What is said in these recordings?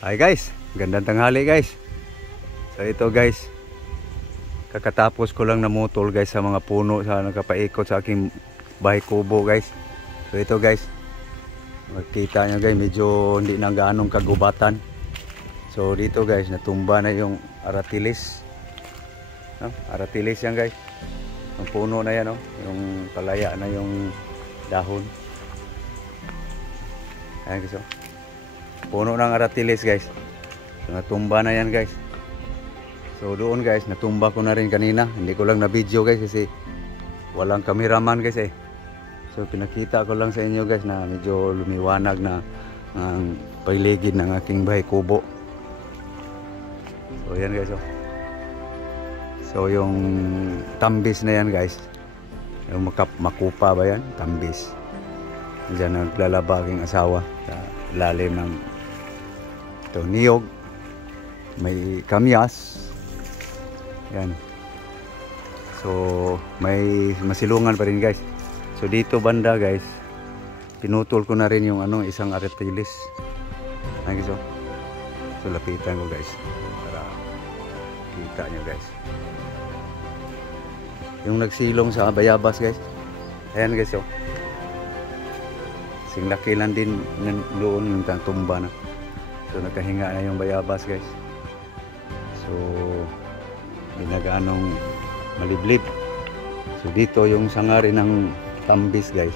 Hi guys, gandang tanghali guys. So ito guys, kakatapos ko lang namutol guys sa mga puno sa nakapaikot sa aking bahay kubo guys. So ito guys, makita nyo guys, medyo hindi na gaanong kagubatan. So dito guys, natumba na yung aratilis, no? Aratilis yan guys, yung puno na yan, no? Yung palaya na yung dahon. Ayan guys, oh. Puno ng aratilis guys. So, natumba na yan guys. So doon guys, natumba ko na rin kanina. Hindi ko lang na video guys kasi walang cameraman guys eh. So pinakita ko lang sa inyo guys na medyo lumiwanag na ang paligid ng aking bahay kubo. So yan guys, oh. So yung tambis na yan guys, yung makupa ba yan? Tambis. Diyan naglalaba aking asawa sa lalim ng ito, niyog, may kamyas yan. So may masilungan pa rin guys. So dito banda guys, pinutol ko na rin yung isang aratilis. Ayan guys, oh. So lapitan ko guys para kita nyo guys yung nagsilong sa bayabas guys. Ayan guys, oh. Sing laki lang din doon yung tumba na. So nakahinga na yung bayabas guys. So binaganong maliblib. So dito yung sangari ng tambis guys.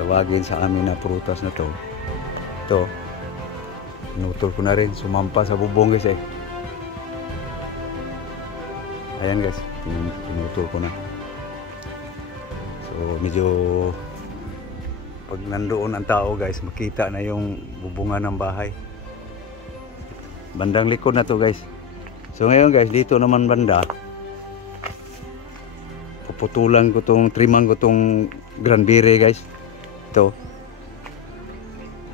Tawagin sa amin na prutas na to. Ito, pinutol ko na rin. Sumampa sa bubong guys eh. Ayan guys, pinutol ko na. So medyo pag nandoon ang tao guys, makita na yung bubungan ng bahay. Bandang likod na to guys. So ngayon guys, dito naman banda, puputulan ko tong, triman ko tong granberry guys. Ito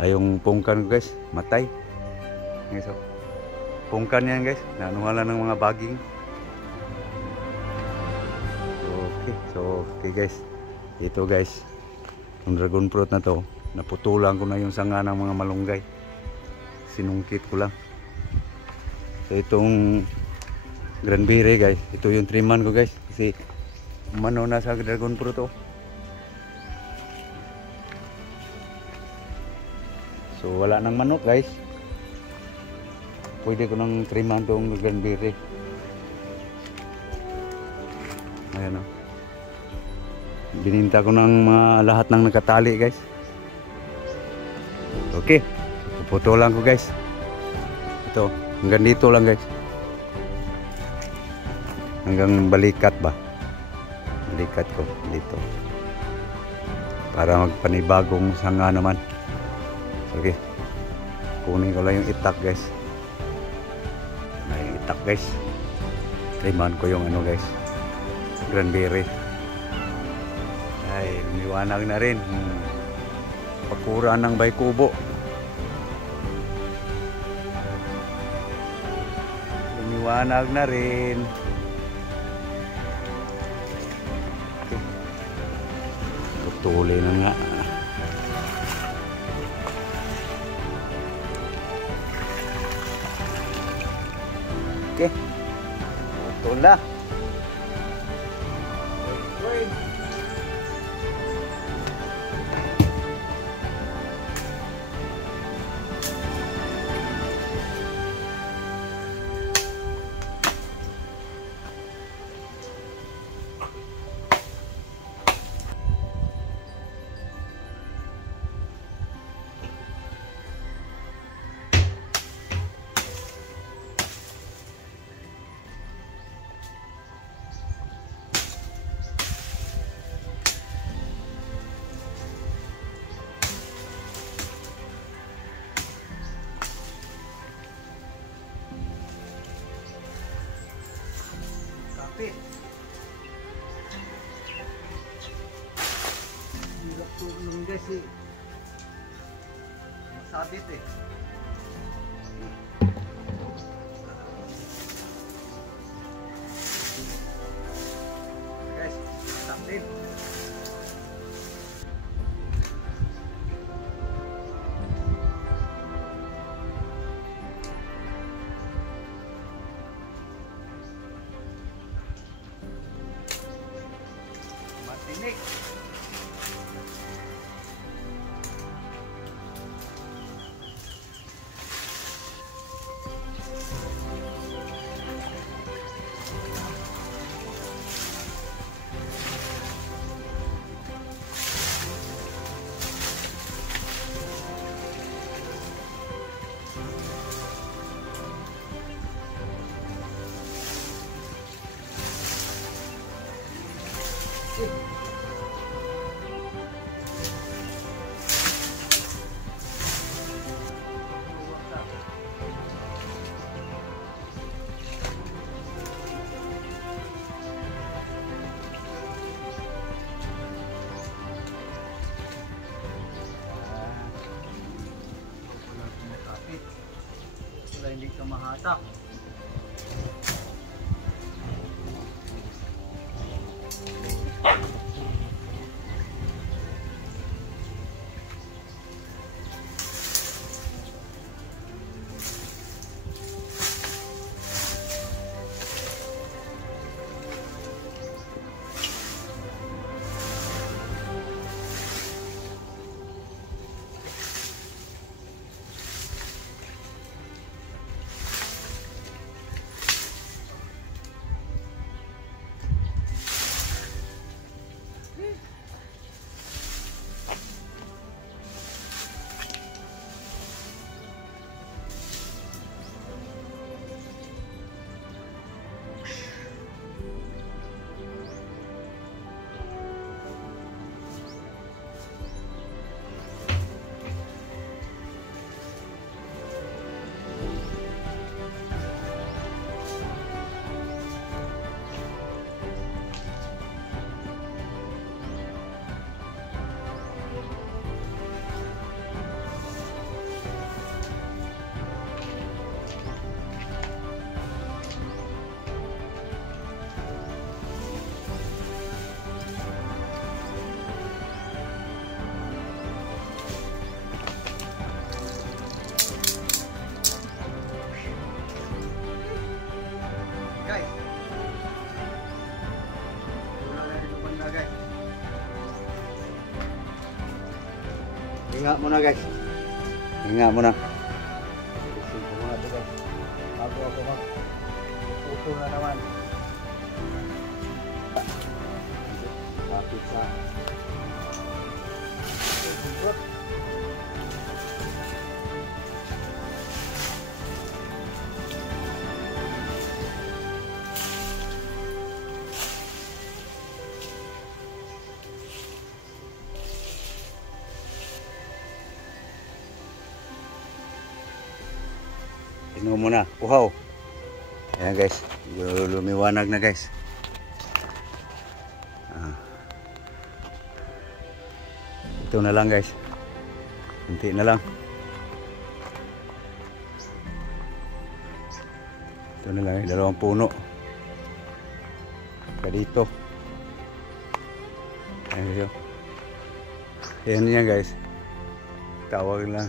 ay yung pungkan ko guys, matay guys, oh. Pungkan yan guys, naanuhalan ng mga baging. Okay guys, ito guys, yung dragon fruit na to, naputulan ko na yung sanga ng mga malunggay, sinungkit ko lang. So itong granberry guys, ito yung triman ko guys kasi umano na sa dragon fruit to. So wala nang manok guys, pwede ko nang triman tong granberry. Ayan, oh. Bininta ko ng mga lahat ng nakatali guys. Okay, puputulan ko guys. Ito, hanggang dito lang guys. Hanggang balikat ba? Balikat ko dito. Para magpanibagong sanga naman. Okay, kunin ko lang yung itak guys. Yung itak guys. Triman ko yung guys, granberry. Ay, lumiwanag na rin. Pakuran ng bahay kubo. Lumiwanag na rin. Tutuloy na nga. Okay. Tutuloy na. Hirap tulong guys eh. Masabit eh. Guys, sabit. Nick. Hindi ka mahatak. Hinga muna guys. Hinga muna. Isin ko muna ito guys. Bago ako mag-upo na naman. Kapit sa simprot. Tingnan mo na, uhaw. Ayan guys, lumiwanag na guys. Ito na lang guys. Kunti na lang. Ito na lang, dalawang puno. Dito. Ayan yun. Ayan niya guys. Tawag lang.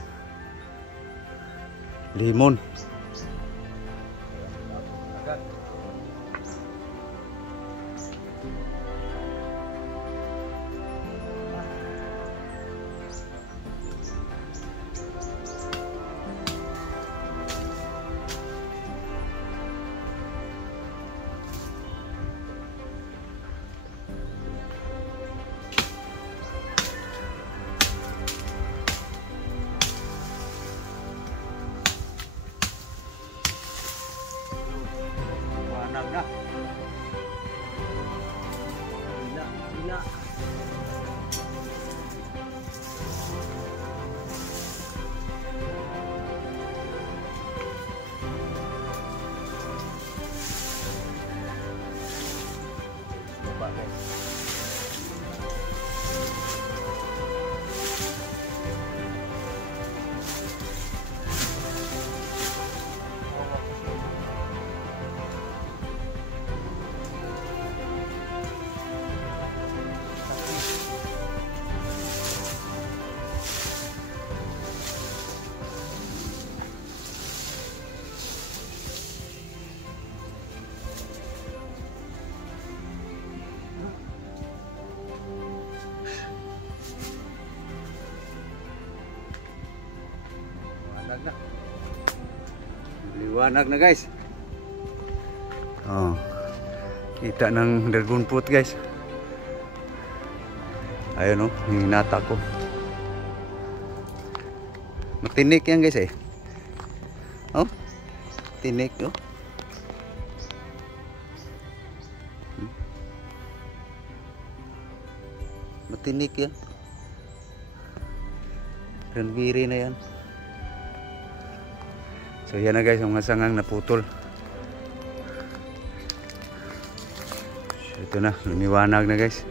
Limon. Na. Gila. Liwanag na guys. Oh. Kita ng dragon fruit guys. Ayun oh, hinata ko. Matinik yan guys eh. Oh. Tinik oh. Matinik yan. Cranberry na yan. So yan na guys, ang mga sangang naputol. So, ito na, lumiwanag na guys.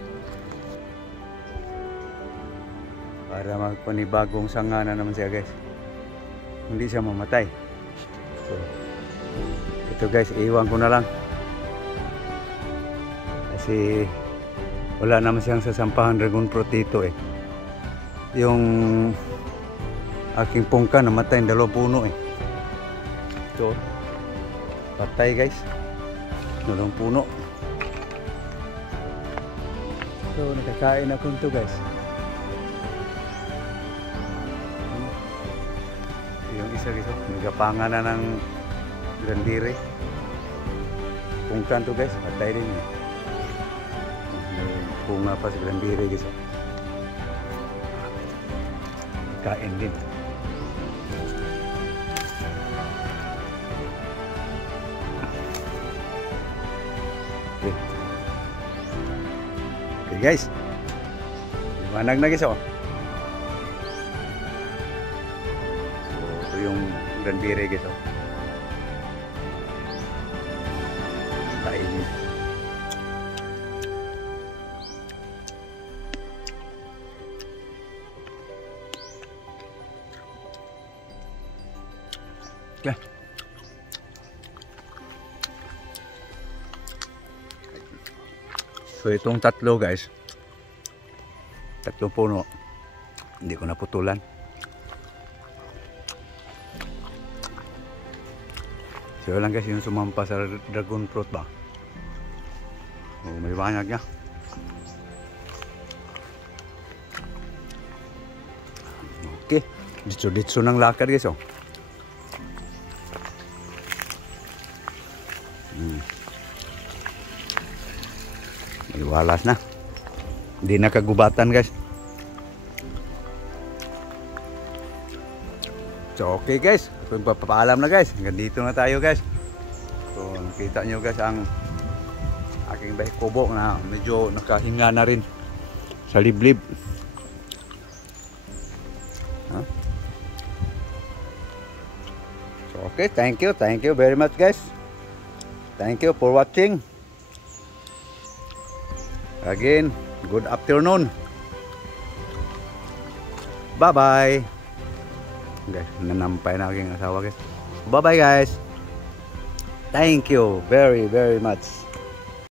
Para magpanibagong sanga na naman siya guys. Hindi siya mamatay. So ito guys, iwan ko na lang. Kasi wala naman siyang sasampahan dragon fruit dito eh. Yung aking pungka namatay, 2 puno eh. Ito, patay guys, 2 puno. So nakakain ako nito guys. Yung isa guys, nagapangan na ng grandire. Pungkan to guys, patay rin eh. Bunga pa sa grandire guys. Kain din. Okay. Okay guys. Liwanag na guys oh. So ito yung grandire guys oh. Kainin. Okay. So itong 3 guys, 3 puno, hindi ko naputulan. So lang guys, yung sumampa sa dragon fruit ba? Oh, may banyak niya. Okay, dito ng lakad guys oh. Walas na. Hindi nakagubatan guys. So okay guys, papaalam na guys. Hanggang dito na tayo guys. So nakita nyo guys ang aking bahay kubo na medyo nakahinga na rin sa liblib. Huh? So okay, thank you very much guys. Thank you for watching. Again, good afternoon. Bye-bye. Guys, nanampay na aking asawa guys. Bye-bye guys. Thank you very much.